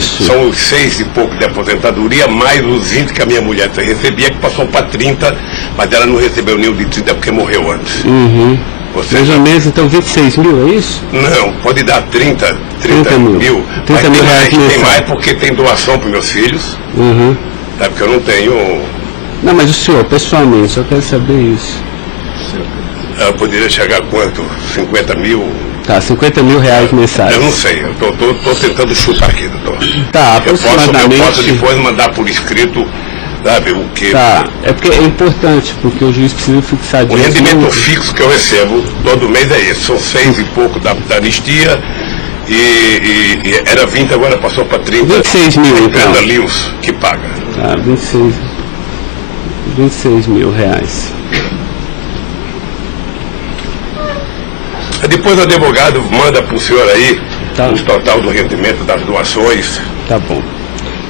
Isso. São os 6 e pouco de aposentadoria, mais os 20 que a minha mulher recebia, que passou para 30, mas ela não recebeu nenhum de 30 porque morreu antes. Mais ou menos, então 26 mil, é isso? Não, pode dar 30 mil. 30 mil reais tem mais porque tem doação para meus filhos, tá? Porque eu não tenho... Não, mas o senhor, pessoalmente, eu quero saber isso. Eu poderia chegar a quanto? 50 mil? Tá, 50 mil reais mensais. Eu não sei, eu tô tentando chutar aqui, doutor. Tá, aproximadamente... Eu posso depois mandar por escrito, sabe, o que... Tá, é porque é importante, porque o juiz precisa fixar... O rendimento fixo que eu recebo todo mês é esse, são 6 e pouco da anistia, e era 20, agora passou para 30. 26 mil, então. Empresa Lewis que paga. Tá, 26 mil reais. Depois o advogado manda para o senhor aí Tá. o total do rendimento das doações. Tá bom.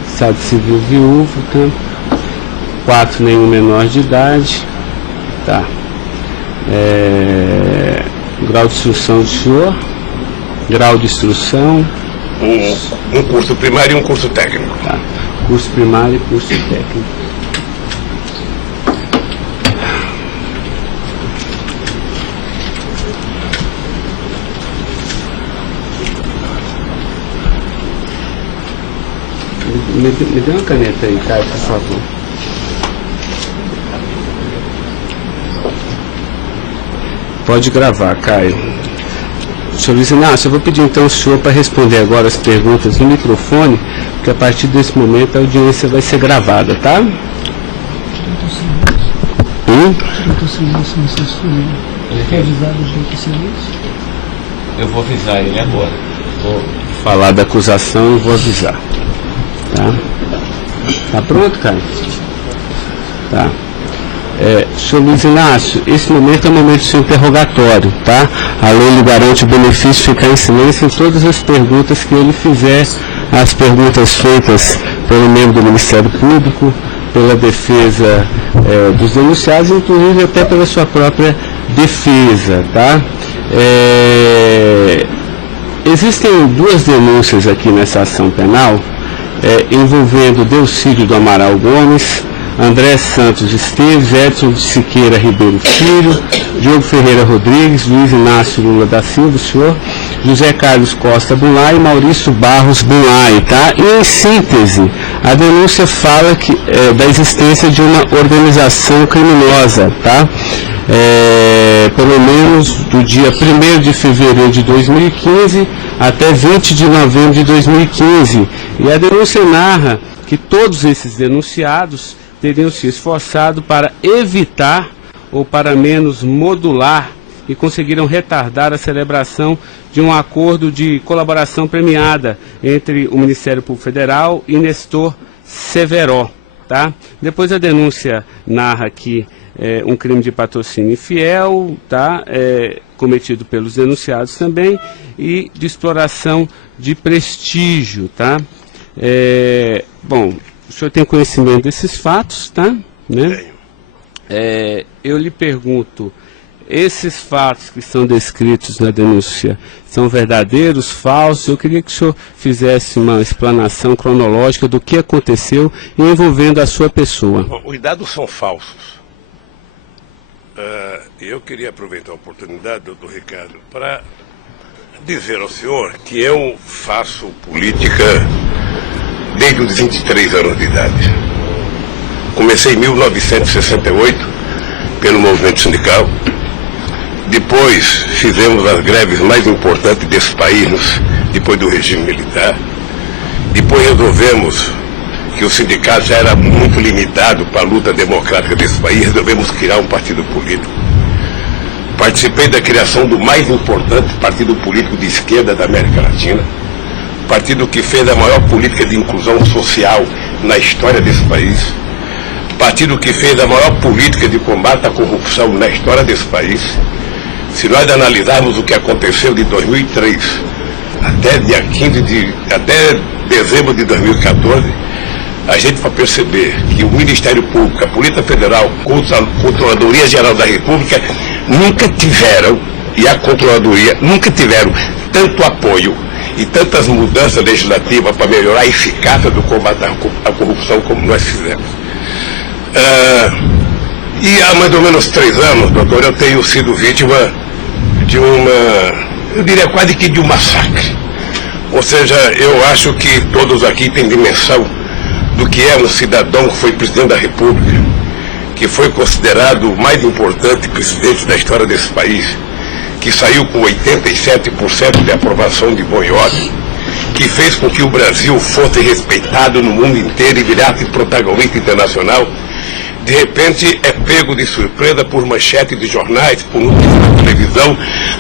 Estado civil viúvo, tá? 4 nenhum menor de idade. Tá. Grau de instrução do senhor. Grau de instrução. Um curso primário e um curso técnico. Tá. Curso primário e curso técnico. Me dê uma caneta aí, Caio, por favor. Pode gravar, Caio. Senhor Luiz Inácio, eu vou pedir então ao senhor para responder agora as perguntas no microfone, porque a partir desse momento a audiência vai ser gravada, tá? Eu vou avisar ele agora. Vou falar da acusação e vou avisar. Tá? Tá pronto, Caio? Tá. Senhor Luiz Inácio, esse momento é o momento do seu interrogatório, tá? A lei lhe garante o benefício de ficar em silêncio em todas as perguntas que ele fizer, as perguntas feitas pelo membro do Ministério Público, pela defesa dos denunciados, inclusive até pela sua própria defesa, tá? Existem 2 denúncias aqui nessa ação penal, envolvendo Delcídio do Amaral Gomes, André Santos Esteves, Edson de Siqueira Ribeiro Filho, Diogo Ferreira Rodrigues, Luiz Inácio Lula da Silva, o senhor, José Carlos Costa Bunlai e Maurício Barros Bunlai, tá? E em síntese, a denúncia fala da existência de uma organização criminosa, tá? Pelo menos do dia 1º de fevereiro de 2015 até 20 de novembro de 2015. E a denúncia narra que todos esses denunciados teriam se esforçado para evitar ou para menos modular e conseguiram retardar a celebração de um acordo de colaboração premiada entre o Ministério Público Federal e Nestor Severo, tá? Depois a denúncia narra que um crime de patrocínio infiel, tá? Cometido pelos denunciados também, e de exploração de prestígio, tá? Bom, o senhor tem conhecimento desses fatos, tá? Né? Eu lhe pergunto, esses fatos que são descritos na denúncia são verdadeiros, falsos? Eu queria que o senhor fizesse uma explanação cronológica do que aconteceu envolvendo a sua pessoa. Bom, os dados são falsos. Eu queria aproveitar a oportunidade, doutor Ricardo, para dizer ao senhor que eu faço política desde os 23 anos de idade. Comecei em 1968 pelo movimento sindical. Depois fizemos as greves mais importantes desse país, depois do regime militar. Depois resolvemos que o sindicato já era muito limitado para a luta democrática desse país, resolvemos criar um partido político. Participei da criação do mais importante partido político de esquerda da América Latina, partido que fez a maior política de inclusão social na história desse país, partido que fez a maior política de combate à corrupção na história desse país. Se nós analisarmos o que aconteceu de 2003 até dezembro de 2014, a gente vai perceber que o Ministério Público, a Polícia Federal, a Controladoria Geral da República nunca tiveram, e a Controladoria nunca tiveram tanto apoio e tantas mudanças legislativas para melhorar a eficácia do combate à corrupção como nós fizemos. E há mais ou menos 3 anos, doutor, eu tenho sido vítima de eu diria quase que de um massacre. Ou seja, eu acho que todos aqui têm dimensão do que é um cidadão que foi presidente da República, que foi considerado o mais importante presidente da história desse país, que saiu com 87% de aprovação de bom e ordem, que fez com que o Brasil fosse respeitado no mundo inteiro e virasse protagonista internacional. De repente é pego de surpresa por manchete de jornais, por notícias da televisão,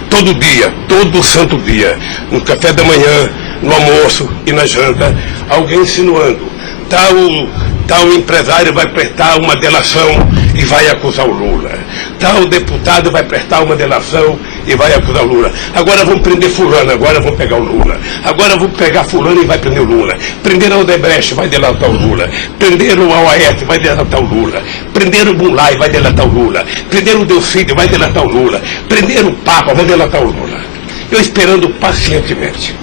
todo dia, todo santo dia, no café da manhã, no almoço e na janta, alguém insinuando, tal empresário vai prestar uma delação e vai acusar o Lula. Tal deputado vai prestar uma delação e vai acusar o Lula. Agora vão prender fulano, agora vão pegar o Lula. Agora vão pegar fulano e vai prender o Lula. Prenderam o Odebrecht, vai delatar o Lula. Prenderam o Aoeste, vai delatar o Lula. Prenderam o Mulay, vai delatar o Lula. Prenderam o Delcídio, vai delatar o Lula. Prenderam o Papa, vai delatar o Lula. Eu esperando pacientemente.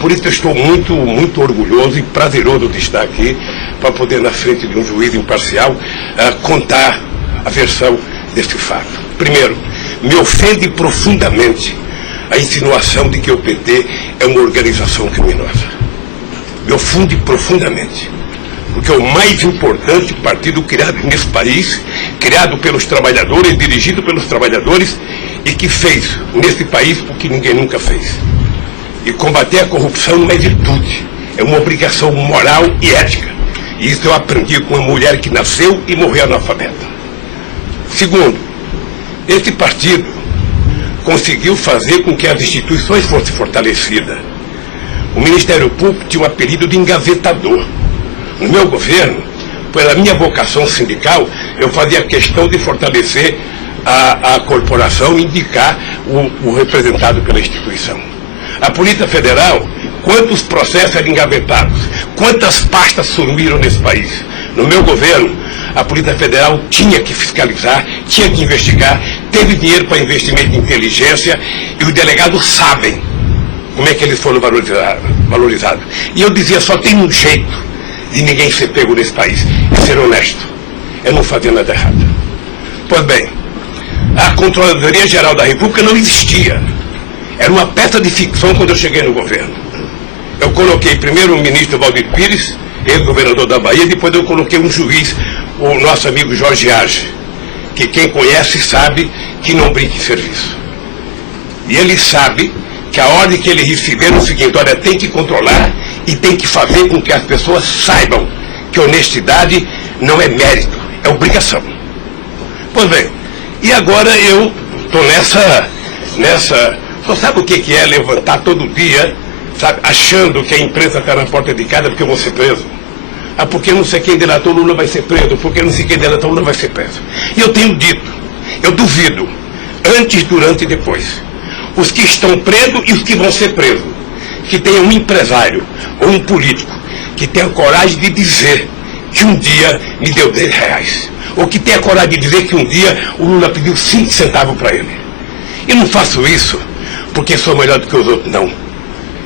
Por isso eu estou muito, muito orgulhoso e prazeroso de estar aqui para poder, na frente de um juiz imparcial, contar a versão desse fato. Primeiro, me ofende profundamente a insinuação de que o PT é uma organização criminosa. Me ofende profundamente. Porque é o mais importante partido criado nesse país, criado pelos trabalhadores, dirigido pelos trabalhadores, e que fez nesse país o que ninguém nunca fez. E combater a corrupção não é virtude, é uma obrigação moral e ética. E isso eu aprendi com uma mulher que nasceu e morreu analfabeta. Segundo, esse partido conseguiu fazer com que as instituições fossem fortalecidas. O Ministério Público tinha um apelido de engavetador. No meu governo, pela minha vocação sindical, eu fazia questão de fortalecer a corporação e indicar o representado pela instituição. A Polícia Federal, quantos processos eram engavetados, quantas pastas sumiram nesse país. No meu governo, a Polícia Federal tinha que fiscalizar, tinha que investigar, teve dinheiro para investimento em inteligência e os delegados sabem como é que eles foram valorizados. E eu dizia, só tem um jeito de ninguém ser pego nesse país, é ser honesto, é não fazer nada errado. Pois bem, a Controladoria Geral da República não existia. Era uma peça de ficção quando eu cheguei no governo. Eu coloquei primeiro o ministro Valdir Pires, ex-governador da Bahia, depois eu coloquei um juiz, o nosso amigo Jorge Age, que quem conhece sabe que não brinca em serviço. E ele sabe que a ordem que ele recebeu é o seguinte, olha, tem que controlar e tem que fazer com que as pessoas saibam que honestidade não é mérito, é obrigação. Pois bem, e agora eu estou nessa... Só sabe o que é levantar todo dia, sabe, achando que a imprensa está na porta de casa porque eu vou ser preso? Ah, porque não sei quem delatou Lula vai ser preso, porque não sei quem delatou Lula vai ser preso. E eu tenho dito, eu duvido, antes, durante e depois, os que estão presos e os que vão ser presos, que tenha um empresário ou um político que tenha coragem de dizer que um dia me deu R$10, ou que tenha coragem de dizer que um dia o Lula pediu 5 centavos para ele. Eu não faço isso porque sou melhor do que os outros, não.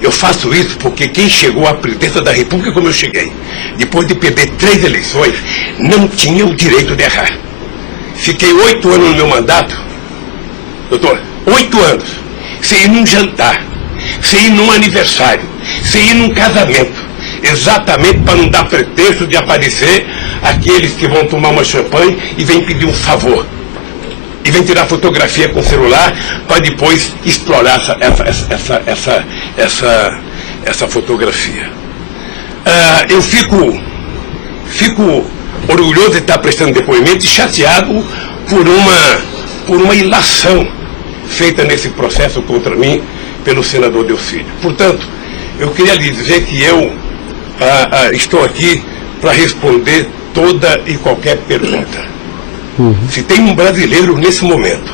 Eu faço isso porque quem chegou à presidência da República como eu cheguei, depois de perder 3 eleições, não tinha o direito de errar. Fiquei 8 anos no meu mandato, doutor, 8 anos, sem ir num jantar, sem ir num aniversário, sem ir num casamento, exatamente para não dar pretexto de aparecer aqueles que vão tomar uma champanhe e vêm pedir um favor. E vem tirar fotografia com o celular para depois explorar essa fotografia. Eu fico orgulhoso de estar prestando depoimento e chateado por uma ilação feita nesse processo contra mim pelo senador Delcídio. Portanto, eu queria lhe dizer que eu estou aqui para responder toda e qualquer pergunta. Se tem um brasileiro nesse momento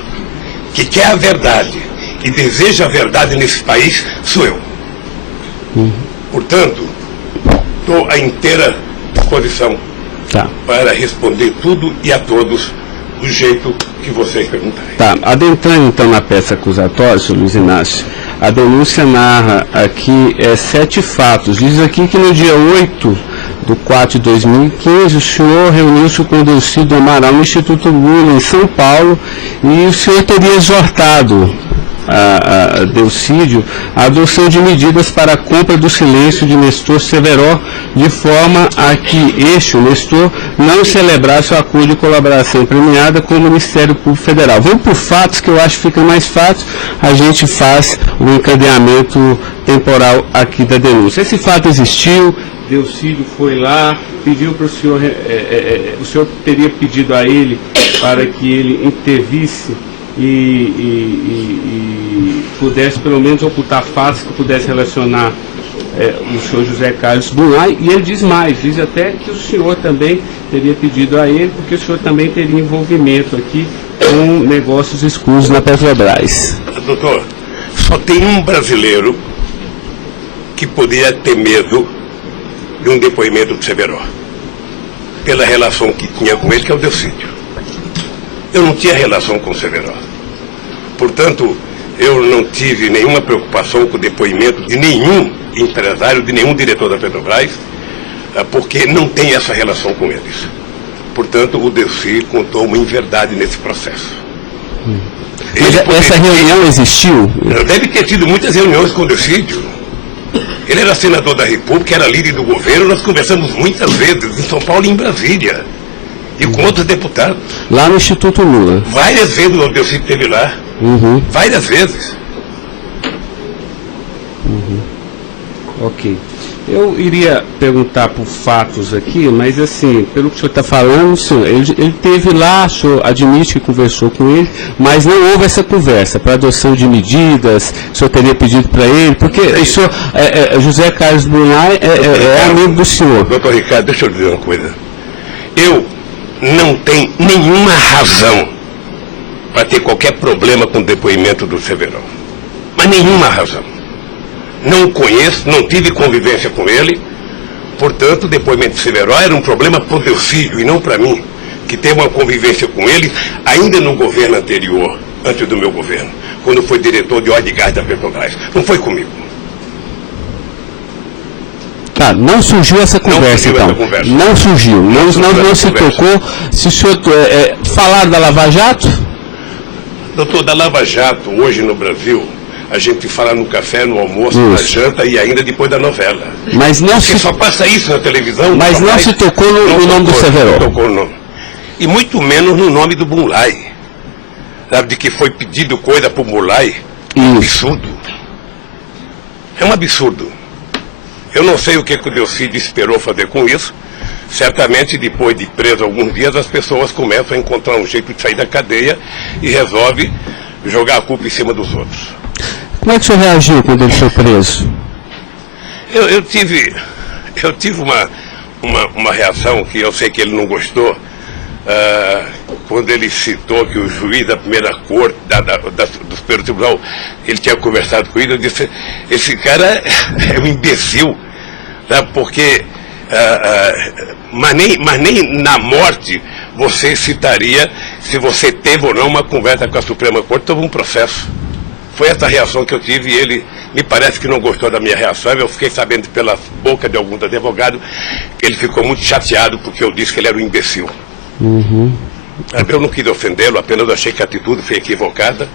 que quer a verdade e deseja a verdade nesse país, sou eu. Portanto, estou à inteira disposição para responder tudo e a todos do jeito que vocês perguntarem. Tá, adentrando então na peça acusatória, Luiz Inácio, a denúncia narra aqui 7 fatos. Diz aqui que no dia 8/4/2015, o senhor reuniu-se com o Delcídio Amaral no Instituto Lula, em São Paulo, e o senhor teria exortado a Delcídio a adoção de medidas para a compra do silêncio de Nestor Severo, de forma a que este, o Nestor, não celebrasse o acordo de colaboração premiada com o Ministério Público Federal. Vamos por fatos, que eu acho que fica mais fácil, a gente faz o encadeamento temporal aqui da denúncia. Esse fato existiu, Delcídio foi lá, pediu para o senhor, o senhor teria pedido a ele para que ele intervisse e pudesse pelo menos ocultar fatos que pudesse relacionar o senhor José Carlos Bunlai, e ele diz mais, diz até que o senhor também teria pedido a ele, porque o senhor também teria envolvimento aqui com negócios escusos na Petrobras. Doutor, só tem um brasileiro que poderia ter medo de um depoimento do Severo, pela relação que tinha com ele, que é o Delcídio. Eu não tinha relação com o Severo. Portanto, eu não tive nenhuma preocupação com o depoimento de nenhum empresário, de nenhum diretor da Petrobras, porque não tem essa relação com eles. Portanto, o Delcídio contou uma inverdade nesse processo. Mas essa reunião existiu? Deve ter tido muitas reuniões com o Delcídio. Ele era senador da República, era líder do governo, nós conversamos muitas vezes em São Paulo e em Brasília. E com outros deputados. Lá no Instituto Lula. Várias vezes o Delcídio esteve lá. Várias vezes. Ok. Eu iria perguntar por fatos aqui, mas assim, pelo que o senhor está falando, senhor, ele teve lá, o senhor admite que conversou com ele, mas não houve essa conversa para adoção de medidas, o senhor teria pedido para ele, porque o senhor, José Carlos Bunlai é amigo do senhor. Doutor Ricardo, deixa eu dizer uma coisa. Eu não tenho nenhuma razão para ter qualquer problema com o depoimento do Severo. Mas nenhuma razão. Não o conheço, não tive convivência com ele, portanto, o depoimento do Severo era um problema para o Delcídio e não para mim, que teve uma convivência com ele ainda no governo anterior, antes do meu governo, quando foi diretor de óleo e gás da Petrobras. Não foi comigo. Tá, não surgiu essa conversa, então. Não surgiu. Não se tocou. Se o senhor falar da Lava Jato? Doutor, da Lava Jato, hoje no Brasil, a gente fala no café, no almoço, na janta e ainda depois da novela. Mas não se só passa isso na televisão. Mas não se tocou no nome do Severo. Não tocou no nome. E muito menos no nome do Bunlai. Sabe, de que foi pedido coisa para o Bunlai. É um absurdo. É um absurdo. Eu não sei o que o Delcídio esperou fazer com isso. Certamente, depois de preso alguns dias, as pessoas começam a encontrar um jeito de sair da cadeia e resolve jogar a culpa em cima dos outros. Como é que o senhor reagiu quando ele foi preso? Eu tive uma reação que eu sei que ele não gostou, quando ele citou que o juiz da primeira corte, do Superior Tribunal, ele tinha conversado com ele. Eu disse, esse cara é um imbecil, sabe? Porque mas nem na morte você citaria se você teve ou não uma conversa com a Suprema Corte sobre um processo. Foi essa reação que eu tive e ele me parece que não gostou da minha reação. Eu fiquei sabendo pela boca de alguns advogados que ele ficou muito chateado porque eu disse que ele era um imbecil. Eu não quis ofendê-lo, apenas achei que a atitude foi equivocada.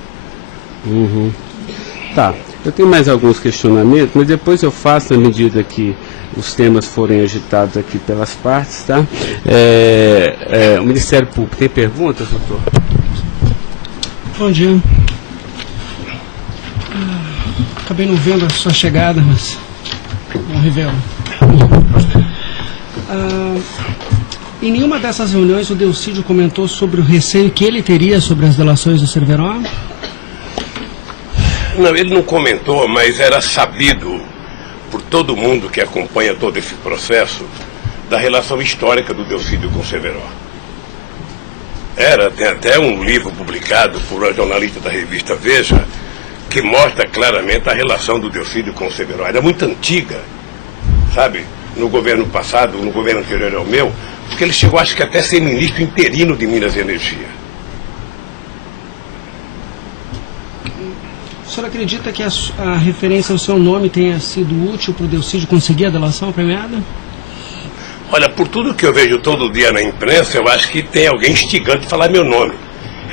Tá, eu tenho mais alguns questionamentos, mas depois eu faço à medida que os temas forem agitados aqui pelas partes, tá? O Ministério Público tem perguntas, doutor? Bom dia. Acabei não vendo a sua chegada, mas não revelo. Em nenhuma dessas reuniões o Delcídio comentou sobre o receio que ele teria sobre as delações do Severo? Não, ele não comentou, mas era sabido por todo mundo que acompanha todo esse processo da relação histórica do Delcídio com o Severo. Tem até um livro publicado por uma jornalista da revista Veja que mostra claramente a relação do Delcídio com o Severo. Era muito antiga, sabe? No governo passado, no governo anterior ao meu, porque ele chegou, acho que até a ser ministro interino de Minas e Energia. O senhor acredita que a referência ao seu nome tenha sido útil para o Delcídio conseguir a delação premiada? Olha, por tudo que eu vejo todo dia na imprensa, eu acho que tem alguém instigando a falar meu nome.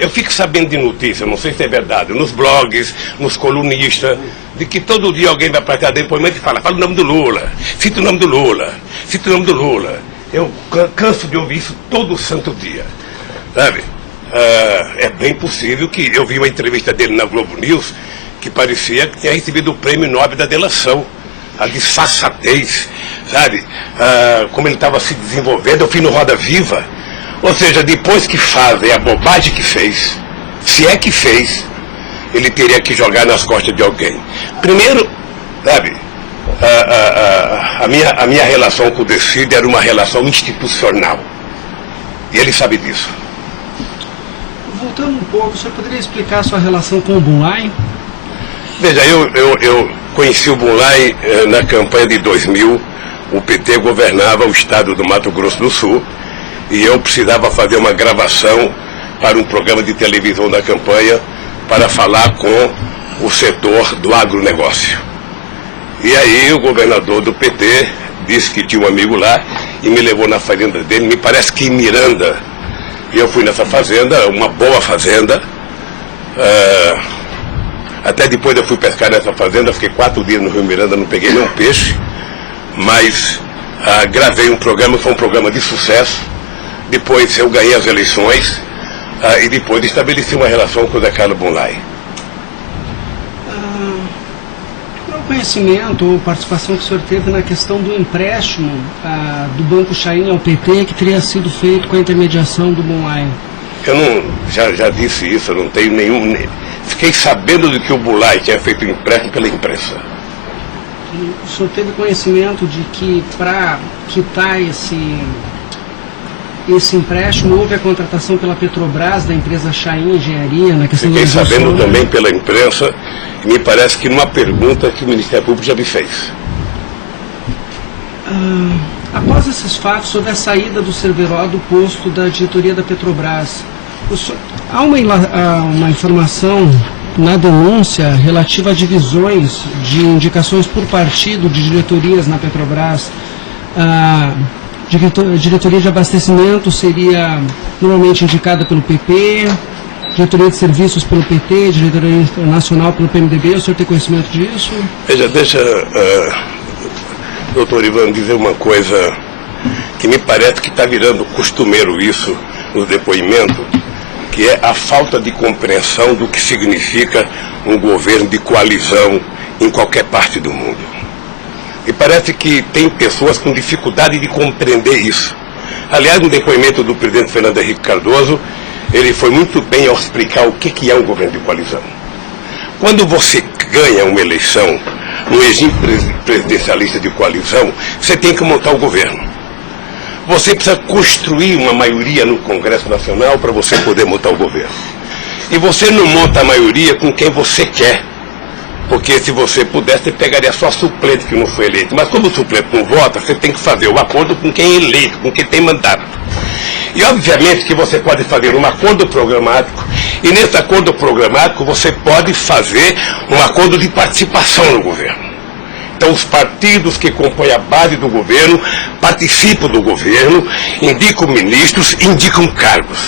Eu fico sabendo de notícia, não sei se é verdade, nos blogs, nos colunistas, de que todo dia alguém vai para cá depoimento e fala o nome do Lula, cita o nome do Lula, cita o nome do Lula. Eu canso de ouvir isso todo santo dia, sabe? É bem possível que eu vi uma entrevista dele na Globo News que parecia que tinha recebido o prêmio Nobel da delação, a disfarçatez, sabe? Como ele estava se desenvolvendo, eu fui no Roda Viva. Ou seja, depois que fazem a bobagem que fez, se é que fez, ele teria que jogar nas costas de alguém. Primeiro, sabe, a minha relação com o Delcídio era uma relação institucional. E ele sabe disso. Voltando um pouco, o senhor poderia explicar a sua relação com o Bunlai? Veja, eu conheci o Bunlai na campanha de 2000. O PT governava o estado do Mato Grosso do Sul. E eu precisava fazer uma gravação para um programa de televisão da campanha para falar com o setor do agronegócio. E aí o governador do PT disse que tinha um amigo lá e me levou na fazenda dele, me parece que em Miranda. E eu fui nessa fazenda, uma boa fazenda. Até depois eu fui pescar nessa fazenda, fiquei 4 dias no Rio Miranda, não peguei nenhum peixe. Mas gravei um programa, foi um programa de sucesso. Depois eu ganhei as eleições e depois estabeleci uma relação com o Zé Carlos Bunlai. Qual é o conhecimento ou participação que o senhor teve na questão do empréstimo do Banco Chain ao PT que teria sido feito com a intermediação do Bunlai? Eu não, já disse isso, eu não tenho nenhum... Fiquei sabendo de que o Bunlai tinha feito um empréstimo pela imprensa. O senhor teve conhecimento de que para quitar esse empréstimo, houve a contratação pela Petrobras, da empresa Chain Engenharia, na questão Fiquei sabendo também pela imprensa, e me parece que numa pergunta que o Ministério Público já me fez. Após esses fatos, sobre a saída do Cerveró do posto da diretoria da Petrobras, há uma informação na denúncia relativa a divisões de indicações por partido de diretorias na Petrobras. Diretoria de abastecimento seria normalmente indicada pelo PP, diretoria de serviços pelo PT, diretoria nacional pelo PMDB. O senhor tem conhecimento disso? Veja, deixa, doutor Ivan, dizer uma coisa que me parece que está virando costumeiro isso no depoimento, que é a falta de compreensão do que significa um governo de coalizão em qualquer parte do mundo. E parece que tem pessoas com dificuldade de compreender isso. Aliás, no depoimento do presidente Fernando Henrique Cardoso, ele foi muito bem ao explicar o que é um governo de coalizão. Quando você ganha uma eleição no regime presidencialista de coalizão, você tem que montar o governo. Você precisa construir uma maioria no Congresso Nacional para você poder montar o governo. E você não monta a maioria com quem você quer. Porque se você pudesse, você pegaria só suplente que não foi eleito. Mas como o suplente não vota, você tem que fazer o acordo com quem é eleito, com quem tem mandato. E obviamente que você pode fazer um acordo programático, e nesse acordo programático você pode fazer um acordo de participação no governo. Então os partidos que compõem a base do governo participam do governo, indicam ministros, indicam cargos.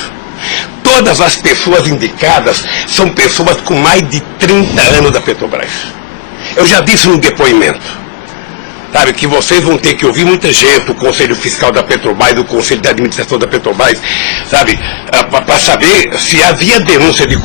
Todas as pessoas indicadas são pessoas com mais de 30 anos da Petrobras. Eu já disse no depoimento, sabe, que vocês vão ter que ouvir muita gente, o Conselho Fiscal da Petrobras, o Conselho de Administração da Petrobras, sabe, para saber se havia denúncia de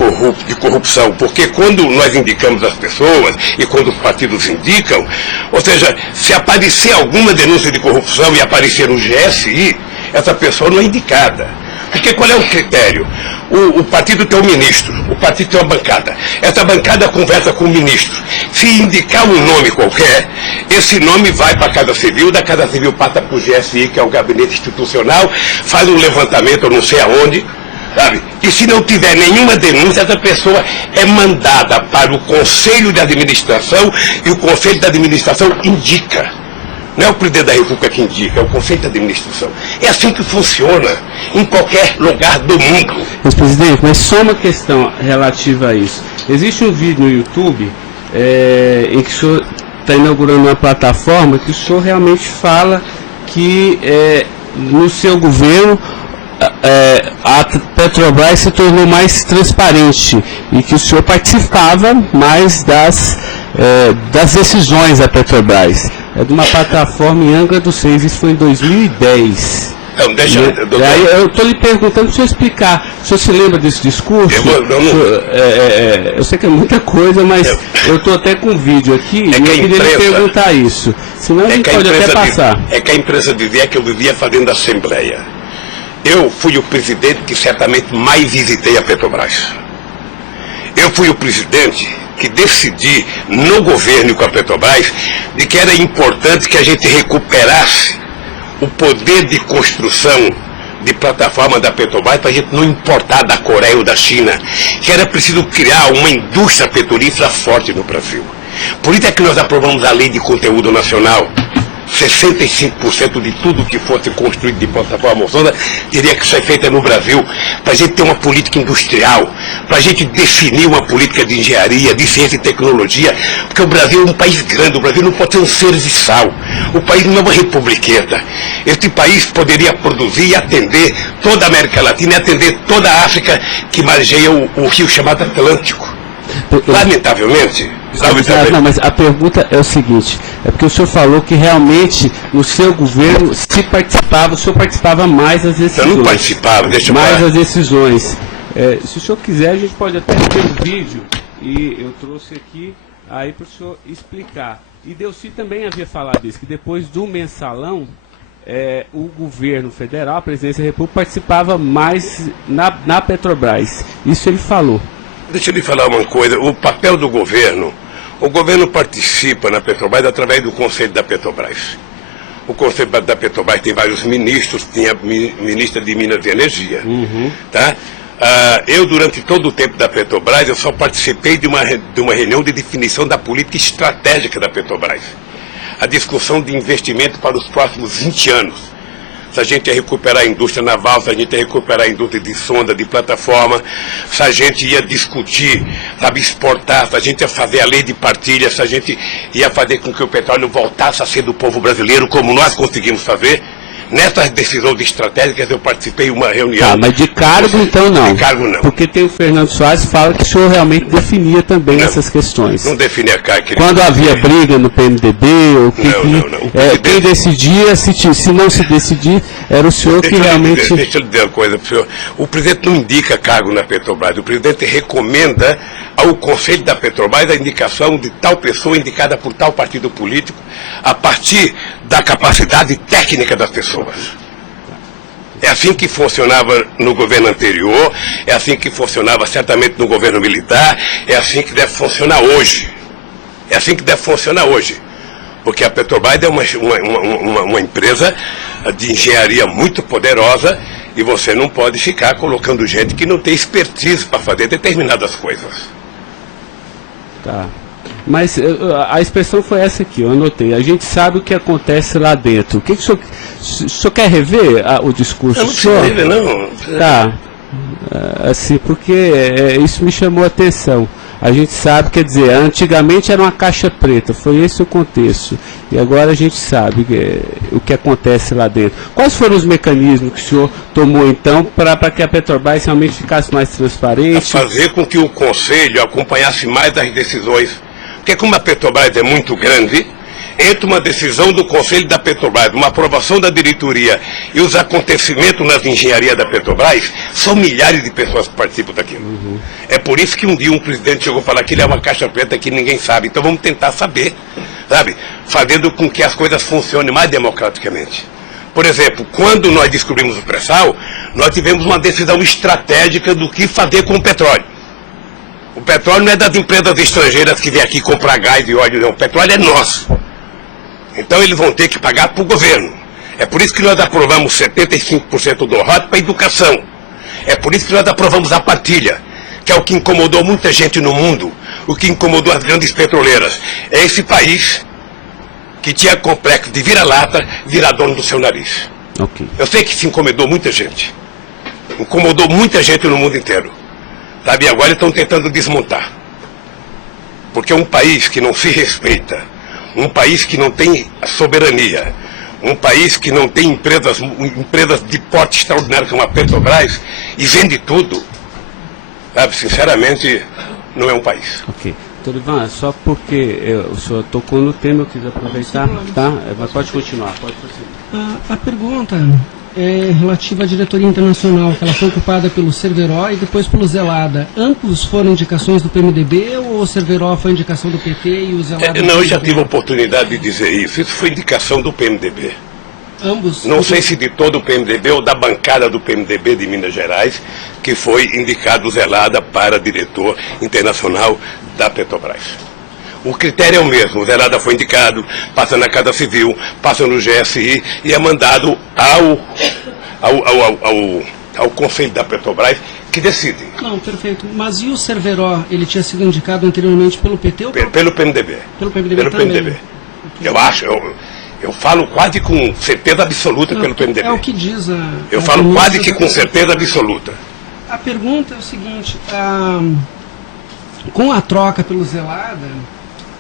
corrupção, porque quando nós indicamos as pessoas e quando os partidos indicam, ou seja, se aparecer alguma denúncia de corrupção e aparecer no GSI, essa pessoa não é indicada. Porque qual é o critério? O partido tem um ministro, o partido tem uma bancada. Essa bancada conversa com o ministro. Se indicar um nome qualquer, esse nome vai para a Casa Civil, da Casa Civil passa para o GSI, que é o Gabinete Institucional, faz um levantamento, eu não sei aonde, sabe? E se não tiver nenhuma denúncia, essa pessoa é mandada para o Conselho de Administração e o Conselho de Administração indica. Não é o presidente da República que indica, é o Conselho de Administração. É assim que funciona em qualquer lugar do mundo. Mas, presidente, mas só uma questão relativa a isso. Existe um vídeo no YouTube em que o senhor está inaugurando uma plataforma que o senhor realmente fala que no seu governo a Petrobras se tornou mais transparente e que o senhor participava mais das decisões da Petrobras. É de uma plataforma em Angra dos Reis, isso foi em 2010. Então, Aí eu estou lhe perguntando para o senhor explicar. O senhor se lembra desse discurso? Eu sei que é muita coisa, mas eu estou até com um vídeo aqui e eu queria lhe perguntar isso. Senão a gente pode até passar. É que a empresa dizia que eu vivia fazendo assembleia. Eu fui o presidente que certamente mais visitei a Petrobras. Eu fui o presidente que decidi no governo com a Petrobras de que era importante que a gente recuperasse o poder de construção de plataforma da Petrobras para a gente não importar da Coreia ou da China, que era preciso criar uma indústria petrolífera forte no Brasil. Por isso é que nós aprovamos a Lei de Conteúdo Nacional. 65% de tudo que fosse construído de plataforma ozônica teria que ser feita no Brasil, para a gente ter uma política industrial, para a gente definir uma política de engenharia, de ciência e tecnologia, porque o Brasil é um país grande, o Brasil não pode ser um serviçal, o país não é uma republiqueta. Este país poderia produzir e atender toda a América Latina e atender toda a África que margeia o rio chamado Atlântico. Lamentavelmente. Não, mas a pergunta é o seguinte, é porque o senhor falou que realmente no seu governo se participava, o senhor participava mais das decisões. Eu não participava, deixa eu mais falar. das decisões. Se o senhor quiser, a gente pode até ter um vídeo, e eu trouxe aqui aí para o senhor explicar. E Delcy também havia falado isso, que depois do mensalão, o governo federal, a presidência da República, participava mais na Petrobras. Isso ele falou. Deixa eu lhe falar uma coisa, o papel do governo, o governo participa na Petrobras através do Conselho da Petrobras. O Conselho da Petrobras tem vários ministros, tinha ministra de Minas e Energia. Tá? Eu, durante todo o tempo da Petrobras, eu só participei de uma reunião de definição da política estratégica da Petrobras. A discussão de investimento para os próximos 20 anos. Se a gente ia recuperar a indústria naval, se a gente ia recuperar a indústria de sonda, de plataforma, se a gente ia discutir, sabe, exportar, se a gente ia fazer a lei de partilha, se a gente ia fazer com que o petróleo voltasse a ser do povo brasileiro, como nós conseguimos fazer. Nessas decisões estratégicas eu participei de uma reunião. Mas de cargo então não. De cargo não. Porque tem o Fernando Soares que fala que o senhor realmente definia também essas questões. Não definia cargo. Quando havia briga no PMDB, ou quem decidia, se não se decidir, era o senhor que realmente... Deixa eu dizer uma coisa para o senhor. O presidente não indica cargo na Petrobras. O presidente recomenda ao Conselho da Petrobras a indicação de tal pessoa indicada por tal partido político a partir da capacidade técnica das pessoas. É assim que funcionava no governo anterior, é assim que funcionava certamente no governo militar, é assim que deve funcionar hoje. É assim que deve funcionar hoje. Porque a Petrobras é uma empresa de engenharia muito poderosa e você não pode ficar colocando gente que não tem expertise para fazer determinadas coisas. Tá. Mas a expressão foi essa aqui, eu anotei. A gente sabe o que acontece lá dentro. O que o senhor quer rever o discurso? Eu não preciso rever, não. Tá. Assim, porque isso me chamou a atenção. A gente sabe, quer dizer, antigamente era uma caixa preta, foi esse o contexto. E agora a gente sabe o que acontece lá dentro. Quais foram os mecanismos que o senhor tomou, então, para que a Petrobras realmente ficasse mais transparente? Fazer com que o Conselho acompanhasse mais as decisões. Porque como a Petrobras é muito grande, entre uma decisão do Conselho da Petrobras, uma aprovação da diretoria e os acontecimentos nas engenharias da Petrobras, são milhares de pessoas que participam daquilo. É por isso que um dia um presidente chegou a falar que ele é uma caixa preta que ninguém sabe. Então vamos tentar saber, sabe? Fazendo com que as coisas funcionem mais democraticamente. Por exemplo, quando nós descobrimos o pré-sal, nós tivemos uma decisão estratégica do que fazer com o petróleo. O petróleo não é das empresas estrangeiras que vêm aqui comprar gás e óleo, não. O petróleo é nosso. Então eles vão ter que pagar para o governo. É por isso que nós aprovamos 75% do ROT para a educação. É por isso que nós aprovamos a partilha, que é o que incomodou muita gente no mundo, o que incomodou as grandes petroleiras. É esse país que tinha complexo de vira-lata, virar dono do seu nariz. Okay. Eu sei que isso incomodou muita gente. Incomodou muita gente no mundo inteiro. Sabe, e agora estão tentando desmontar. Porque um país que não se respeita, um país que não tem soberania, um país que não tem empresas de porte extraordinário como a Petrobras e vende tudo, sabe, sinceramente, não é um país. Ok. Doutor Ivan, só porque o senhor tocou no tema, eu quis aproveitar, tá? Mas pode continuar, pode prosseguir. A pergunta é relativa à diretoria internacional, que ela foi ocupada pelo Cerveró e depois pelo Zelada. Ambos foram indicações do PMDB ou o Cerveró foi indicação do PT e o Zelada... Não, eu já tive a oportunidade de dizer isso. Isso foi indicação do PMDB. Ambos? Não sei se de todo o PMDB ou da bancada do PMDB de Minas Gerais, que foi indicado o Zelada para diretor internacional da Petrobras. O critério é o mesmo. O Zelada foi indicado, passa na Casa Civil, passa no GSI e é mandado ao Conselho da Petrobras, que decide. Não, perfeito. Mas e o Cerveró, ele tinha sido indicado anteriormente pelo PT ou pelo PMDB? Pelo PMDB pelo também. PMDB. Eu acho, eu falo quase com certeza absoluta pelo PMDB. É o que diz a... Eu falo quase que com certeza absoluta. A pergunta é o seguinte, com a troca pelo Zelada,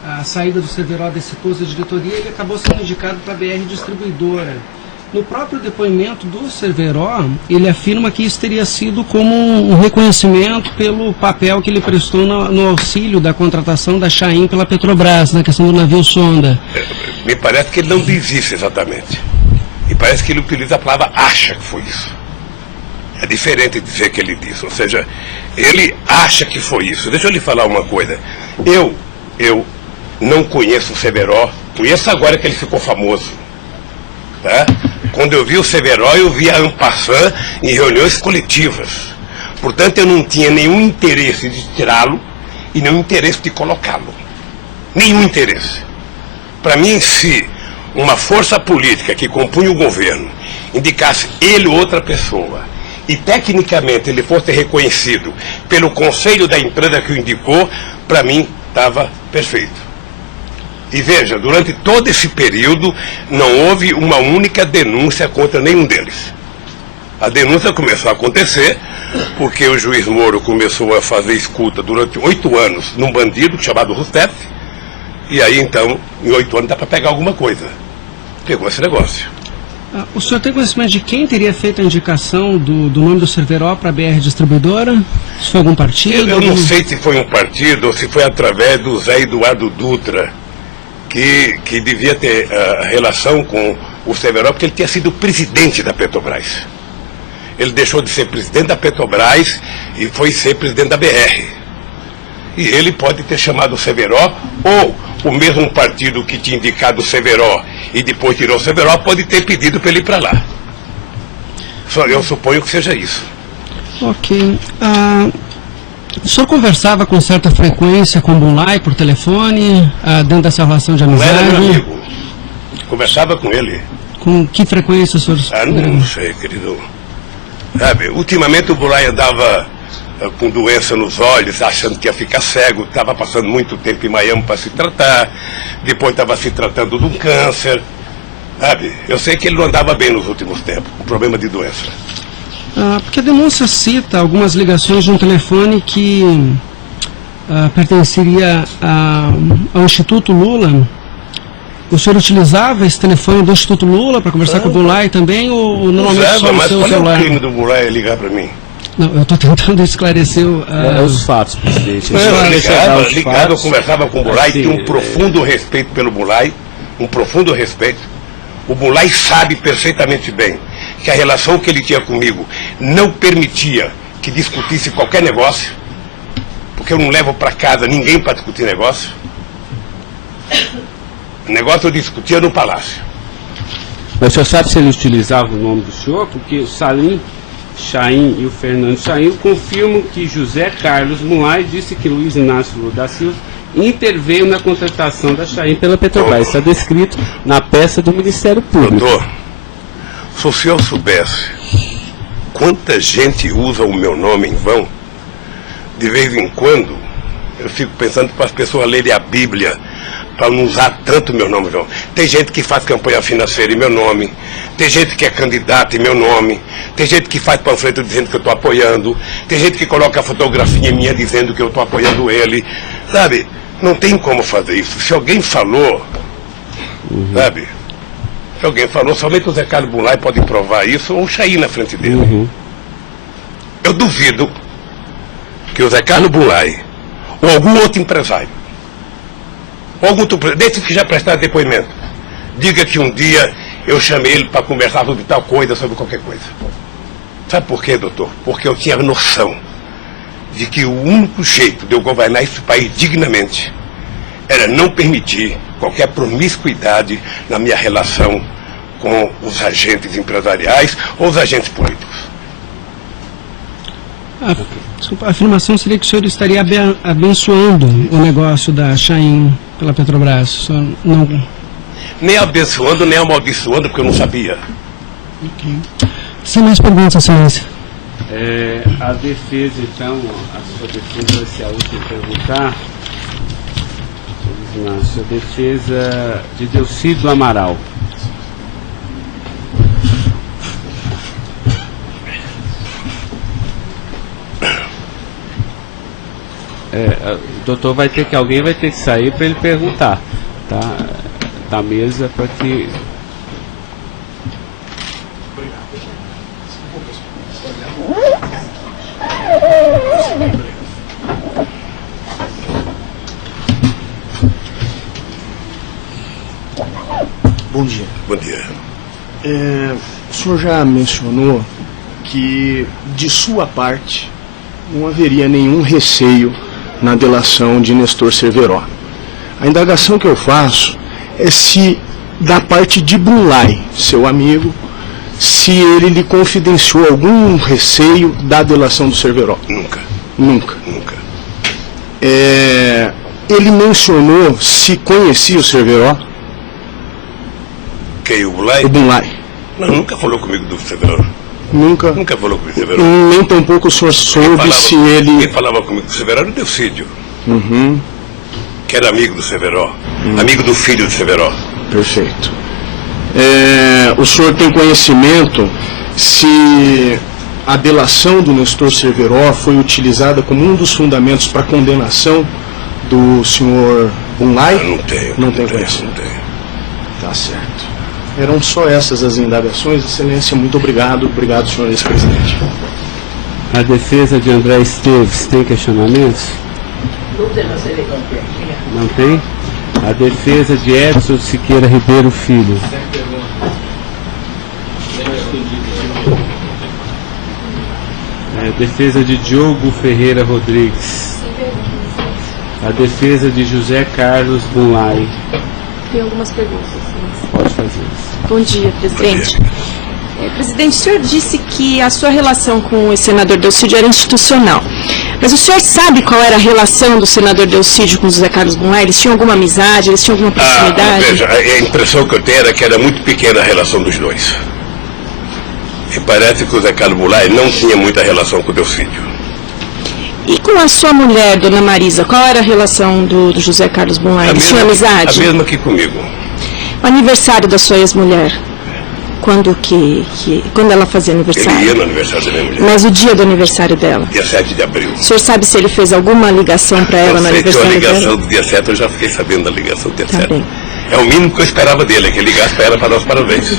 a saída do Cerveró da exitosa diretoria, ele acabou sendo indicado para a BR Distribuidora. No próprio depoimento do Cerveró, ele afirma que isso teria sido como um reconhecimento pelo papel que ele prestou no auxílio da contratação da Chain pela Petrobras, na questão do navio sonda. Me parece que ele não diz isso exatamente. E parece que ele utiliza a palavra acha que foi isso. É diferente de dizer que ele disse. Ou seja, ele acha que foi isso. Deixa eu lhe falar uma coisa. Eu não conheço o Cerveró, conheço agora que ele ficou famoso. Tá? Quando eu vi o Cerveró, eu vi a en passant em reuniões coletivas. Portanto, eu não tinha nenhum interesse de tirá-lo e nenhum interesse de colocá-lo. Nenhum interesse. Para mim, se uma força política que compunha o governo indicasse ele ou outra pessoa e tecnicamente ele fosse reconhecido pelo conselho da empresa que o indicou, para mim estava perfeito. E veja, durante todo esse período não houve uma única denúncia contra nenhum deles. A denúncia começou a acontecer porque o juiz Moro começou a fazer escuta durante 8 anos num bandido chamado Rousseff, e aí então, em 8 anos dá para pegar alguma coisa. Pegou esse negócio. O senhor tem conhecimento de quem teria feito a indicação do nome do Cerveró para a BR Distribuidora? Se foi algum partido? Eu não sei se foi um partido ou se foi através do Zé Eduardo Dutra, que devia ter relação com o Cerveró, porque ele tinha sido presidente da Petrobras. Ele deixou de ser presidente da Petrobras e foi ser presidente da BR. E ele pode ter chamado o Cerveró, ou o mesmo partido que tinha indicado o Cerveró e depois tirou o Cerveró pode ter pedido para ele ir para lá. Eu suponho que seja isso. Ok. O senhor conversava com certa frequência com o Bulay por telefone, dentro dessa relação de amizade? Não era meu amigo. Conversava com ele. Com que frequência o senhor... Não sei, querido. Sabe, ultimamente o Bulay andava com doença nos olhos, achando que ia ficar cego, estava passando muito tempo em Miami para se tratar, depois estava se tratando de um câncer. Sabe, eu sei que ele não andava bem nos últimos tempos, com problema de doença. Porque a denúncia cita algumas ligações de um telefone que pertenceria ao Instituto Lula. O senhor utilizava esse telefone do Instituto Lula para conversar com o Bulay também, ou normalmente só no seu celular? Mas qual é o crime do Bulay ligar para mim? Não, eu estou tentando esclarecer os fatos, presidente. Eu conversava com o Bulay, tinha um profundo respeito pelo Bulay, um profundo respeito. O Bulay sabe perfeitamente bem que a relação que ele tinha comigo não permitia que discutisse qualquer negócio, porque eu não levo para casa ninguém para discutir negócio. O negócio eu discutia no palácio. Mas o senhor sabe se ele utilizava o nome do senhor? Porque o Salim Chain e o Fernando Chain confirmam que José Carlos Mulay disse que Luiz Inácio Lula da Silva interveio na contratação da Chain pela Petrobras. Está descrito na peça do Ministério Público. Doutor, se o senhor soubesse quanta gente usa o meu nome em vão, de vez em quando eu fico pensando para as pessoas lerem a Bíblia, para não usar tanto meu nome. Não. Tem gente que faz campanha financeira em meu nome, tem gente que é candidato em meu nome, tem gente que faz panfleto dizendo que eu estou apoiando, tem gente que coloca a fotografia minha dizendo que eu estou apoiando ele, sabe? Não tem como fazer isso. Se alguém falou, sabe? Se alguém falou, somente o Zé Carlos Bunlai pode provar isso, ou o Chaí na frente dele. Eu duvido que o Zé Carlos Bunlai, ou algum outro empresário, ou algum outro, desses que já prestaram depoimento, diga que um dia eu chamei ele para conversar sobre tal coisa, sobre qualquer coisa. Sabe por quê, doutor? Porque eu tinha noção de que o único jeito de eu governar esse país dignamente era não permitir qualquer promiscuidade na minha relação com os agentes empresariais ou os agentes políticos. Desculpa, a afirmação seria que o senhor estaria abençoando o negócio da Chaim pela Petrobras. O senhor não... Nem abençoando, nem amaldiçoando, porque eu não sabia. Ok. Sem mais perguntas, excelência. A defesa, então, a sua defesa vai ser a última a perguntar. A sua defesa de Delcídio Amaral. Doutor, alguém vai ter que sair para ele perguntar, tá? Da mesa para que... Bom dia. Bom dia. O senhor já mencionou que, de sua parte, não haveria nenhum receio na delação de Nestor Cerveró. A indagação que eu faço é se, da parte de Bunlai, seu amigo, se ele lhe confidenciou algum receio da delação do Cerveró. Nunca. Nunca. Nunca. Ele mencionou se conhecia o Cerveró. Quem, o Bunlai? O Bunlai. Não, nunca falou comigo do Cerveró. Nunca. Nunca falou comigo do Cerveró. Nem tampouco o senhor soube se ele... Quem falava comigo do Cerveró era o Delcídio. Uhum. Que era amigo do Cerveró. Amigo do filho do Cerveró. Perfeito. O senhor tem conhecimento se a delação do Nestor Cerveró foi utilizada como um dos fundamentos para a condenação do senhor Bunlai? Não tenho. Não tem conhecimento. Não tenho. Tá certo. Eram só essas as indagações. Excelência, muito obrigado. Obrigado, senhor ex-presidente. A defesa de André Esteves tem questionamentos? Não tem? A defesa de Edson Siqueira Ribeiro Filho. A defesa de Diogo Ferreira Rodrigues. A defesa de José Carlos Bunlai. Tem algumas perguntas. Pode fazer isso. Bom dia, presidente. Presidente, o senhor disse que a sua relação com o senador Delcídio era institucional. Mas o senhor sabe qual era a relação do senador Delcídio com o José Carlos Bunlai? Eles tinham alguma amizade? Eles tinham alguma proximidade? Veja, a impressão que eu tenho era que era muito pequena a relação dos dois. E parece que o José Carlos Bunlai não tinha muita relação com o Delcídio. E com a sua mulher, dona Marisa, qual era a relação do José Carlos Bunlai? Eles tinham amizade? A mesma que comigo. O aniversário da sua ex-mulher? Quando ela fazia aniversário? Ele ia no aniversário da minha mulher. Mas o dia do aniversário dela? Dia 7 de abril. O senhor sabe se ele fez alguma ligação para ela no aniversário dela? A ligação do dia 7, eu já fiquei sabendo da ligação do dia 7. Bem. É o mínimo que eu esperava dele, é que ele ligasse para ela para dar os parabéns.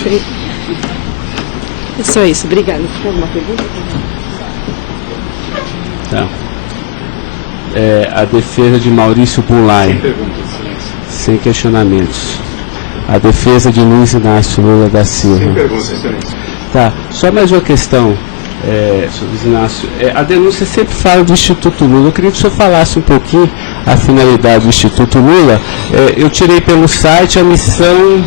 É só isso, obrigada. Tem alguma pergunta? Tá. A defesa de Maurício Bunlai. Sem questionamentos. A defesa de Luiz Inácio Lula da Silva. Sem perguntas, excelência. Tá, só mais uma questão, senhor Luiz Inácio. A denúncia sempre fala do Instituto Lula. Eu queria que o senhor falasse um pouquinho a finalidade do Instituto Lula. Eu tirei pelo site a missão,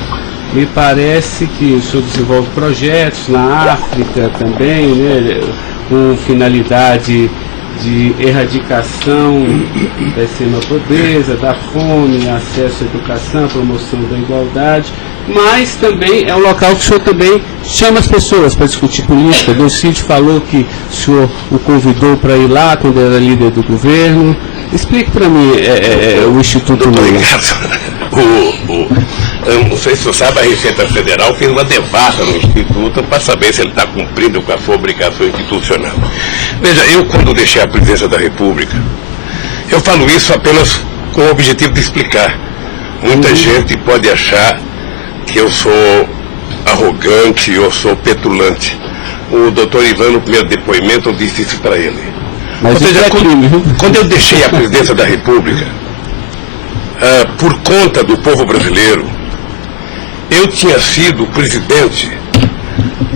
me parece que o senhor desenvolve projetos na África também, né, com finalidade de erradicação da extrema pobreza, da fome, acesso à educação, promoção da igualdade, mas também é um local que o senhor também chama as pessoas para discutir política. O Delcídio falou que o senhor o convidou para ir lá quando era líder do governo. Explique para mim o Instituto Lula. Não sei se você sabe, a Receita Federal fez uma devassa no Instituto para saber se ele está cumprindo com a sua obrigação institucional. Veja, eu quando deixei a presidência da República, eu falo isso apenas com o objetivo de explicar. Muita gente pode achar que eu sou arrogante, eu sou petulante. O doutor Ivan, no primeiro depoimento, eu disse isso para ele. Mas ou seja, é crime, viu? quando eu deixei a presidência da República, por conta do povo brasileiro, eu tinha sido o presidente,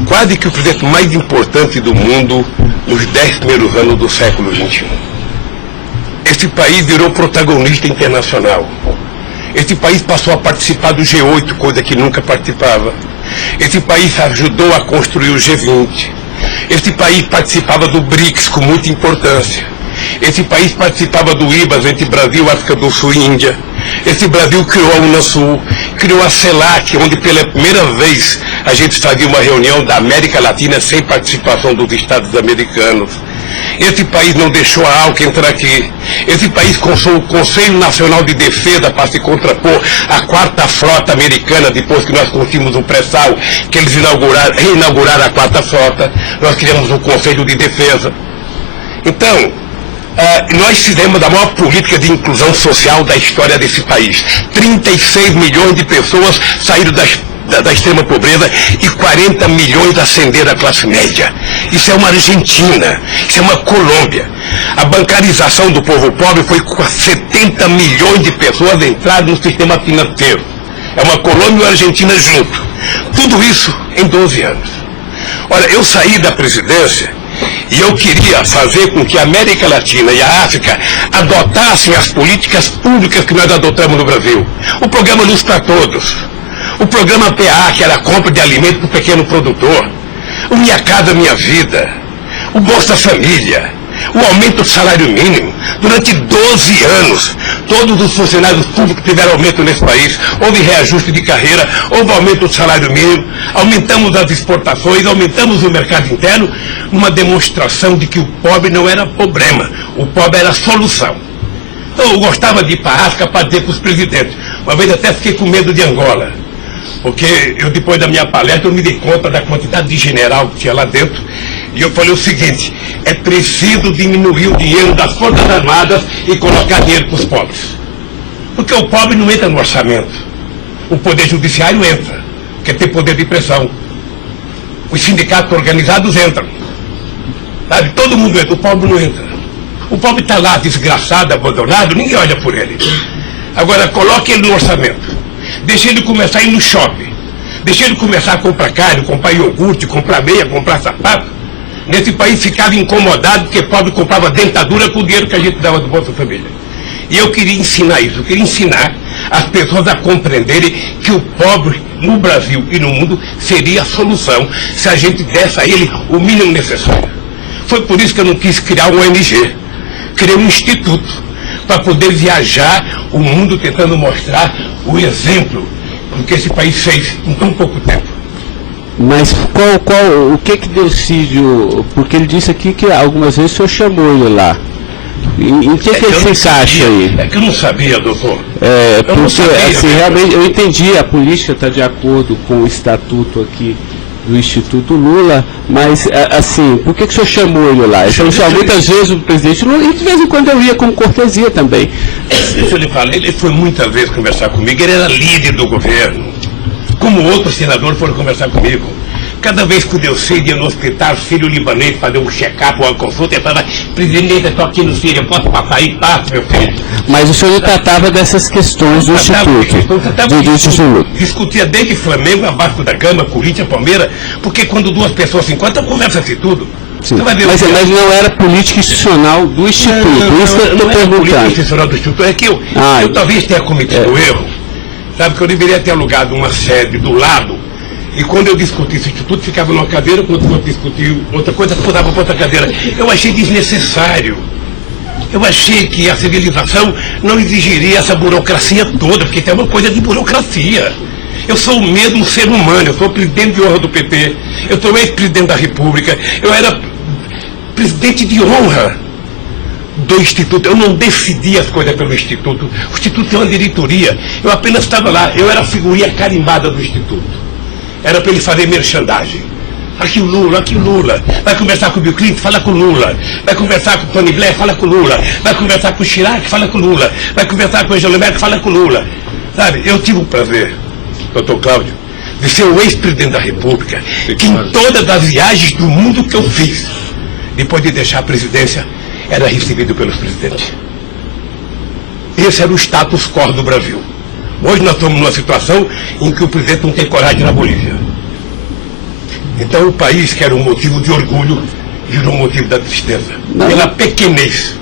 quase que o presidente mais importante do mundo nos 10 primeiros anos do século XXI. Esse país virou protagonista internacional. Esse país passou a participar do G8, coisa que nunca participava. Esse país ajudou a construir o G20. Esse país participava do BRICS com muita importância. Esse país participava do IBAS entre Brasil, África do Sul e Índia. Esse Brasil criou a Unasul, criou a CELAC, onde pela primeira vez a gente fazia uma reunião da América Latina sem participação dos Estados americanos. Esse país não deixou a ALCA entrar aqui. Esse país construiu o Conselho Nacional de Defesa para se contrapor à 4ª Frota Americana, depois que nós conseguimos o pré-sal, que eles reinauguraram a 4ª Frota. Nós criamos o Conselho de Defesa. Então, nós fizemos a maior política de inclusão social da história desse país. 36 milhões de pessoas saíram da extrema pobreza e 40 milhões ascenderam à classe média. Isso é uma Argentina, isso é uma Colômbia. A bancarização do povo pobre foi com 70 milhões de pessoas entraram no sistema financeiro. É uma Colômbia e uma Argentina junto. Tudo isso em 12 anos. Olha, eu saí da presidência e eu queria fazer com que a América Latina e a África adotassem as políticas públicas que nós adotamos no Brasil. O programa Luz para Todos. O programa PA, que era a compra de alimento para o pequeno produtor, o Minha Casa Minha Vida, o Bolsa Família, o aumento do salário mínimo. Durante 12 anos, todos os funcionários públicos tiveram aumento nesse país. Houve reajuste de carreira, houve aumento do salário mínimo, aumentamos as exportações, aumentamos o mercado interno, uma demonstração de que o pobre não era problema, o pobre era a solução. Então, eu gostava de ir para a África para dizer para os presidentes. Uma vez até fiquei com medo de Angola. Porque eu, depois da minha palestra, eu me dei conta da quantidade de general que tinha lá dentro. E eu falei o seguinte: é preciso diminuir o dinheiro das Forças Armadas e colocar dinheiro para os pobres. Porque o pobre não entra no orçamento. O Poder Judiciário entra, quer ter poder de pressão. Os sindicatos organizados entram. Sabe? Todo mundo entra, o pobre não entra. O pobre está lá, desgraçado, abandonado, ninguém olha por ele. Agora, coloque ele no orçamento. Deixa ele começar a ir no shopping. Deixa ele começar a comprar carne, comprar iogurte, comprar meia, comprar sapato. Nesse país ficava incomodado porque pobre comprava dentadura com o dinheiro que a gente dava do Bolsa Família. E eu queria ensinar isso, eu queria ensinar as pessoas a compreenderem que o pobre no Brasil e no mundo seria a solução se a gente desse a ele o mínimo necessário. Foi por isso que eu não quis criar uma ONG. Criei um instituto para poder viajar o mundo tentando mostrar o exemplo do que esse país fez em tão pouco tempo. Mas o que Delcídio, porque ele disse aqui que algumas vezes o senhor chamou ele lá. Em que ele se encaixa aí? É que eu não sabia, doutor. Porque assim, realmente eu entendi, a política está de acordo com o estatuto aqui do Instituto Lula, mas assim, por que o senhor chamou ele lá? Então, muitas vezes o presidente Lula, e de vez em quando eu ia como cortesia também. Deixa eu lhe falar, ele foi muitas vezes conversar comigo, ele era líder do governo, como outros senadores foram conversar comigo. Cada vez que o Delcídio ia no hospital, filho libanês, fazer um check-up, uma consulta, ele falava: presidente, eu estou aqui no Síria, posso passar aí? Passa, meu filho. Mas o senhor não tratava dessas questões do Instituto? Discutia desde Flamengo, a Vasco da Gama, Corinthians, Palmeiras, porque quando duas pessoas se encontram, conversa-se tudo. Sim. Mas não era política institucional do Instituto, isso que eu estou perguntando. Política institucional do Instituto, é que eu talvez tenha cometido erro, sabe, que eu deveria ter alugado uma sede do lado. E quando eu discuti esse instituto, ficava numa cadeira, quando eu discuti outra coisa, mudava para outra cadeira. Eu achei desnecessário. Eu achei que a civilização não exigiria essa burocracia toda, porque tem uma coisa de burocracia. Eu sou o mesmo ser humano, eu sou presidente de honra do PT, eu sou ex-presidente da República, eu era presidente de honra do Instituto, eu não decidi as coisas pelo Instituto. O Instituto tem uma diretoria, eu apenas estava lá, eu era a figurinha carimbada do Instituto. Era para ele fazer merchandising. Aqui o Lula. Vai conversar com o Bill Clinton, fala com o Lula. Vai conversar com o Tony Blair, fala com o Lula. Vai conversar com o Chirac, fala com o Lula. Vai conversar com o Angela Merkel, fala com o Lula. Sabe, eu tive o prazer, doutor Cláudio, de ser o ex-presidente da República, que em todas as viagens do mundo que eu fiz, depois de deixar a presidência, era recebido pelos presidentes. Esse era o status quo do Brasil. Hoje nós estamos numa situação em que o presidente não tem coragem na Bolívia. Então o país, que era um motivo de orgulho, virou um motivo da tristeza. Pela pequenez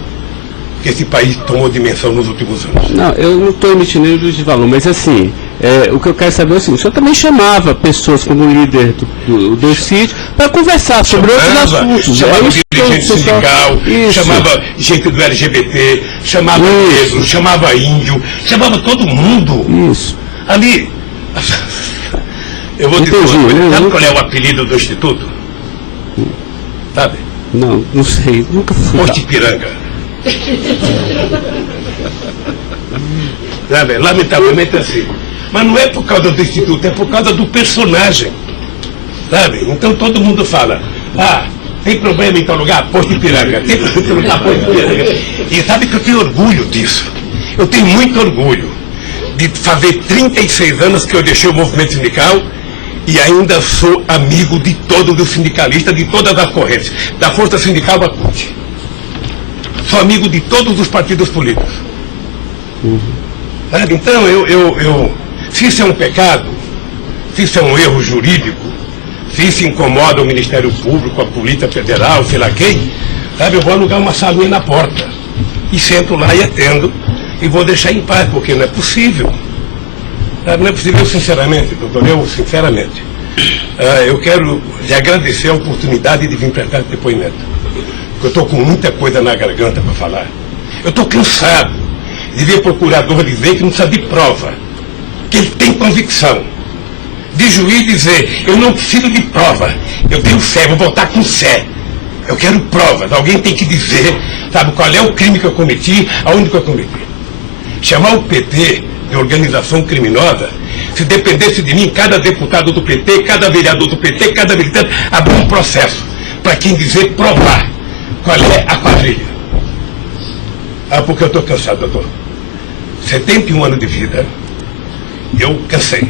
que esse país tomou dimensão nos últimos anos. Não, eu não estou emitindo nenhum juízo de valor, mas assim, o que eu quero saber é o seguinte: o senhor também chamava pessoas como líder do sítio para conversar sobre outros assuntos. Chamava dirigente sindical, chamava gente do LGBT, chamava negro, chamava índio, chamava todo mundo. Isso. Ali, eu vou dizer, sabe qual é o apelido do Instituto? Sabe? Não sei, nunca fui. Posto Ipiranga. Sabe? Lamentavelmente é assim. Mas não é por causa do Instituto, é por causa do personagem. Sabe? Então todo mundo fala, tem problema em tal lugar? Posto Ipiranga. Tem problema em tal lugar? Posto Ipiranga. E sabe que eu tenho orgulho disso. Eu tenho muito orgulho de fazer 36 anos que eu deixei o movimento sindical e ainda sou amigo de todos os sindicalistas, de todas as correntes, da Força Sindical à CUT. Sou amigo de todos os partidos políticos. Sabe? Então, se isso é um pecado, se isso é um erro jurídico, se isso incomoda o Ministério Público, a Polícia Federal, sei lá quem, sabe, eu vou alugar uma salinha na porta e sento lá e atendo e vou deixar em paz, porque não é possível. Sabe? Não é possível, sinceramente, doutor, sinceramente. Eu quero lhe agradecer a oportunidade de vir prestar esse depoimento. Porque eu estou com muita coisa na garganta para falar. Eu estou cansado de ver procurador dizer que não precisa de prova, que ele tem convicção. De juiz dizer, eu não preciso de prova, eu tenho fé, vou voltar com fé. Eu quero provas, alguém tem que dizer, sabe, qual é o crime que eu cometi, aonde que eu cometi. Chamar o PT de organização criminosa, se dependesse de mim, cada deputado do PT, cada vereador do PT, cada militante, abrir um processo para quem dizer provar qual é a quadrilha. Porque eu estou cansado, doutor. 71 anos de vida, eu cansei.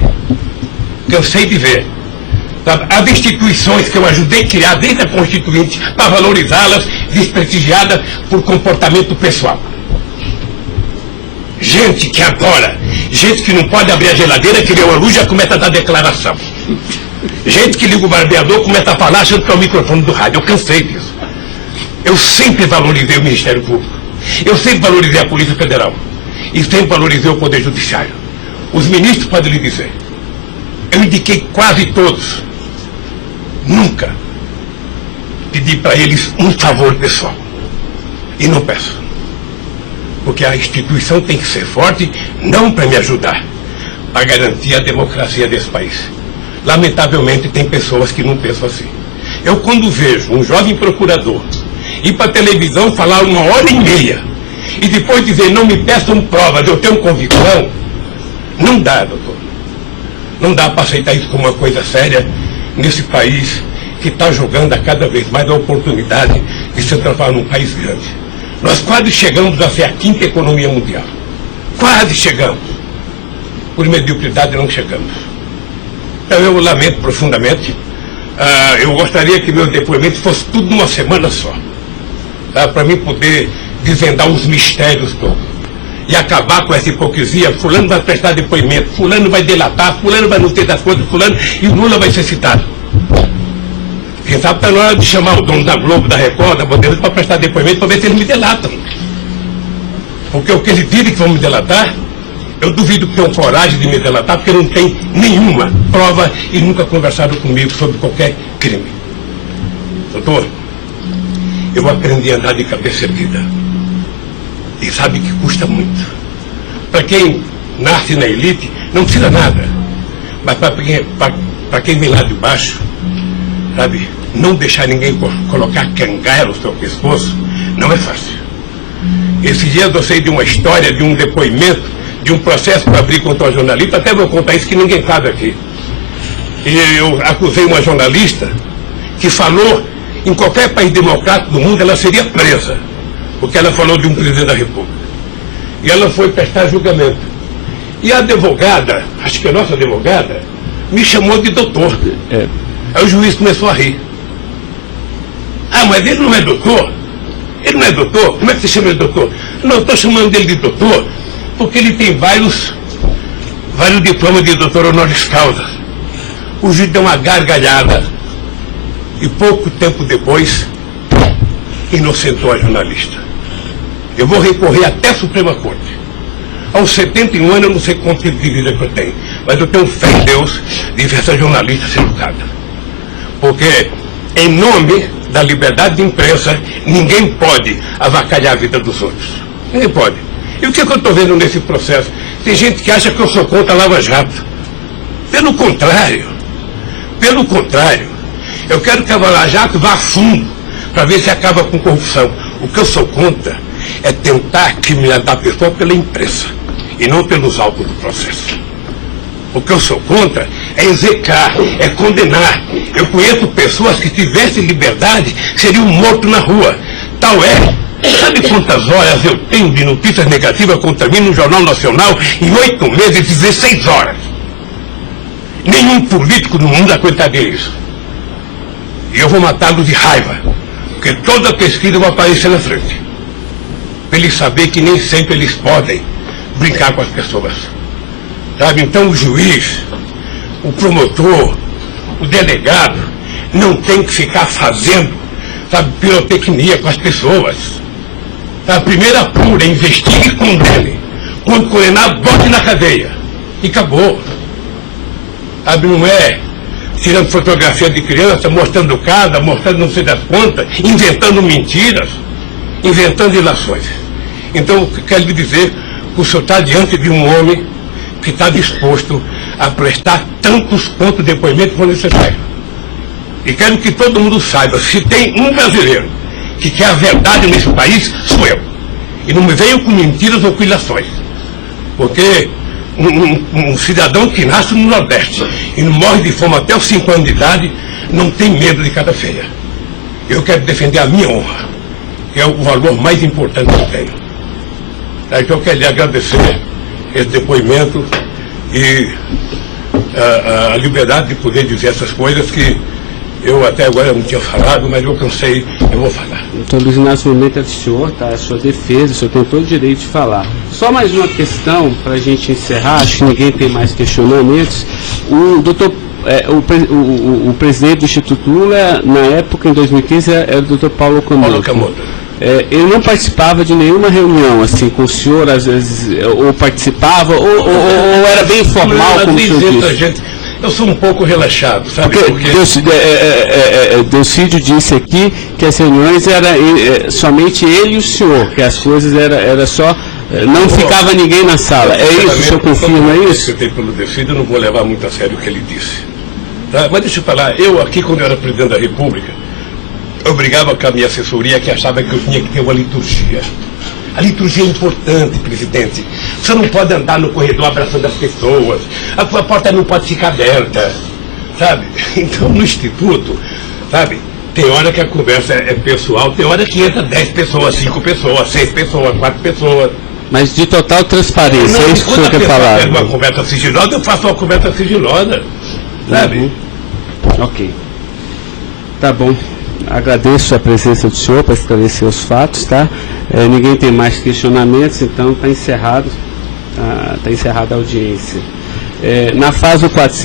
Cansei de ver, sabe, as instituições que eu ajudei a criar desde a Constituinte para valorizá-las, desprestigiadas por comportamento pessoal. Gente que adora, gente que não pode abrir a geladeira, que vê uma luz e já começa a dar declaração. Gente que liga o barbeador, começa a falar achando que é o microfone do rádio. Eu cansei disso. Eu sempre valorizei o Ministério Público. Eu sempre valorizei a Polícia Federal. E sempre valorizei o Poder Judiciário. Os ministros podem lhe dizer. Eu indiquei quase todos. Nunca pedi para eles um favor pessoal. E não peço. Porque a instituição tem que ser forte, não para me ajudar, para garantir a democracia desse país. Lamentavelmente, tem pessoas que não pensam assim. Eu, quando vejo um jovem procurador ir para a televisão falar 1h30 e depois dizer, não me peçam provas, eu tenho convicção, não dá, doutor. Não dá para aceitar isso como uma coisa séria nesse país que está jogando a cada vez mais a oportunidade de se transformar num país grande. Nós quase chegamos a ser a 5ª economia mundial. Quase chegamos. Por mediocridade não chegamos. Então eu lamento profundamente. Eu gostaria que meu depoimento fosse tudo numa semana só. Para mim poder desvendar os mistérios todos. E acabar com essa hipocrisia. Fulano vai prestar depoimento, fulano vai delatar, fulano vai não ter das coisas, fulano, e o Lula vai ser citado. Quem sabe está na hora de chamar o dono da Globo, da Record, da Bandeirantes para prestar depoimento para ver se eles me delatam. Porque o que eles dizem que vão me delatar, eu duvido que tenham coragem de me delatar, porque não tem nenhuma prova e nunca conversaram comigo sobre qualquer crime. Doutor, eu aprendi a andar de cabeça erguida. E sabe que custa muito. Para quem nasce na elite, não precisa nada. Mas para quem vem lá de baixo, sabe, não deixar ninguém colocar cangaia no seu pescoço, não é fácil. Esses dias eu sei de uma história, de um depoimento, de um processo para abrir contra uma jornalista, até vou contar isso que ninguém sabe aqui. E eu acusei uma jornalista que falou em qualquer país democrático do mundo, ela seria presa, porque ela falou de um presidente da República. E ela foi prestar julgamento. E a advogada, acho que a nossa advogada, me chamou de doutor. Aí o juiz começou a rir. Ah, mas ele não é doutor? Ele não é doutor? Como é que você chama ele de doutor? Não, eu estou chamando ele de doutor porque ele tem vários diplomas de doutor honoris causa. O juiz deu uma gargalhada e pouco tempo depois inocentou a jornalista. Eu vou recorrer até a Suprema Corte. Aos 71 anos eu não sei quanto tempo de vida que eu tenho, mas eu tenho fé em Deus de ver essa jornalista ser educada. Porque em nome da liberdade de imprensa, ninguém pode avacalhar a vida dos outros. Ninguém pode. E o que eu estou vendo nesse processo? Tem gente que acha que eu sou contra a Lava Jato. Pelo contrário, eu quero que a Lava Jato vá a fundo para ver se acaba com corrupção. O que eu sou contra é tentar criminalizar a pessoa pela imprensa e não pelos autos do processo. O que eu sou contra é execrar, é condenar. Eu conheço pessoas que, tivessem liberdade, seriam mortos na rua. Tal é. Sabe quantas horas eu tenho de notícias negativas contra mim no Jornal Nacional em 8 meses, 16 horas? Nenhum político no mundo aguentaria isso. E eu vou matá-lo de raiva, porque toda pesquisa vai aparecer na frente. Para eles saberem que nem sempre eles podem brincar com as pessoas. Sabe? Então o juiz, o promotor, o delegado, não tem que ficar fazendo, sabe, pirotecnia com as pessoas. A primeira apura, investigue e condene. Quando condenar, bote na cadeia. E acabou. Sabe, não é tirando fotografia de criança, mostrando casa, mostrando não sei das quantas, inventando mentiras, inventando ilações. Então, eu quero lhe dizer que o senhor está diante de um homem que está disposto a prestar tantos quanto depoimentos for necessário. E quero que todo mundo saiba, se tem um brasileiro que quer a verdade nesse país, sou eu. E não me venham com mentiras ou com ilações. Porque um cidadão que nasce no Nordeste e não morre de fome até os 5 anos de idade, não tem medo de cada feia. Eu quero defender a minha honra, que é o valor mais importante que eu tenho. Então eu quero lhe agradecer esse depoimento e a liberdade de poder dizer essas coisas que eu até agora não tinha falado, mas eu cansei, eu vou falar. Doutor Luiz Inácio, o momento é do senhor, tá? A sua defesa, o senhor tem todo o direito de falar. Só mais uma questão para a gente encerrar, acho que ninguém tem mais questionamentos. O presidente do Instituto Lula, na época, em 2015, era o doutor Paulo Camoto. Ele não participava de nenhuma reunião assim com o senhor, às vezes, ou participava, ou era bem informal, como o senhor disse? Eu sou um pouco relaxado, sabe? Porque Delcídio disse aqui que as reuniões eram somente ele e o senhor, que as coisas era só, não ficava ninguém na sala. É isso, o senhor confirma isso? Eu tenho pelo Delcídio, eu não vou levar muito a sério o que ele disse. Tá? Mas deixa eu falar, eu aqui, quando eu era presidente da República, eu brigava com a minha assessoria que achava que eu tinha que ter uma liturgia. A liturgia é importante, presidente. Você não pode andar no corredor abraçando as pessoas. A porta não pode ficar aberta, sabe? Então, no Instituto, sabe, tem hora que a conversa é pessoal, tem hora que entra 10 pessoas, 5 pessoas, 6 pessoas, 4 pessoas. Mas de total transparência, é isso que o senhor quer falar? Quando uma conversa sigilosa, eu faço uma conversa sigilosa, sabe? Ok. Tá bom. Agradeço a presença do senhor para esclarecer os fatos, tá? Ninguém tem mais questionamentos, então está encerrada a audiência. Na fase do 400.